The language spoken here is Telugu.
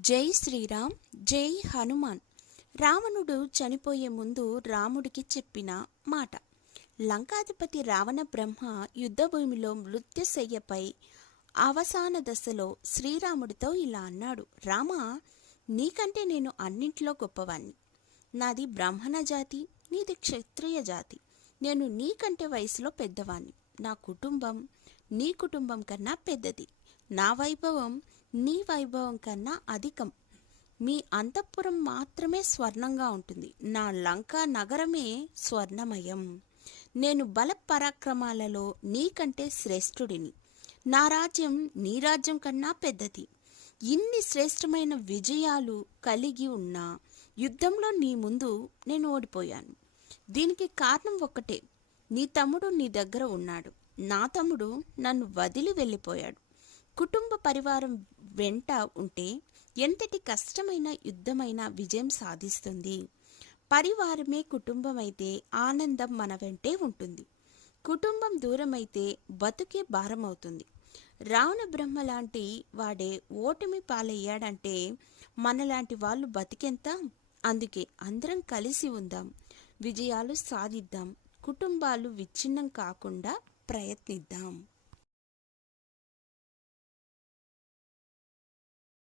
జై శ్రీరామ్, జై హనుమాన్. రావణుడు చనిపోయే ముందు రాముడికి చెప్పిన మాట. లంకాధిపతి రావణ బ్రహ్మ యుద్ధభూమిలో మృత్యుశయ్యపై అవసాన దశలో శ్రీరాముడితో ఇలా అన్నాడు: రామా, నీకంటే నేను అన్నింట్లో గొప్పవాణ్ణి. నాది బ్రాహ్మణ జాతి, నీది క్షత్రియ జాతి. నేను నీకంటే వయసులో పెద్దవాణ్ణి. నా కుటుంబం నీ కుటుంబం కన్నా పెద్దది. నా వైభవం నీ వైభవం కన్నా అధికం. మీ అంతఃపురం మాత్రమే స్వర్ణంగా ఉంటుంది. నా లంకా నగరమే స్వర్ణమయం. నేను బల పరాక్రమాలలో నీకంటే శ్రేష్ఠుడిని. నా రాజ్యం నీ రాజ్యం కన్నా పెద్దది. ఇన్ని శ్రేష్టమైన విజయాలు కలిగి ఉన్న యుద్ధంలో నీ ముందు నేను ఓడిపోయాను. దీనికి కారణం ఒక్కటే: నీ తమ్ముడు నీ దగ్గర ఉన్నాడు. నా తమ్ముడు నన్ను వదిలి వెళ్ళిపోయాడు. కుటుంబ పరివారం వెంట ఉంటే ఎంతటి కష్టమైన యుద్ధమైన విజయం సాధిస్తుంది. పరివారమే కుటుంబమైతే ఆనందం మన వెంటే ఉంటుంది. కుటుంబం దూరమైతే బతుకే భారమవుతుంది. రావణ బ్రహ్మ లాంటి వాడే ఓటమి పాలయ్యాడంటే మనలాంటి వాళ్ళు బతికెంత. అందుకే అందరం కలిసి ఉందాం, విజయాలు సాధిద్దాం, కుటుంబాలు విచ్ఛిన్నం కాకుండా ప్రయత్నిద్దాం.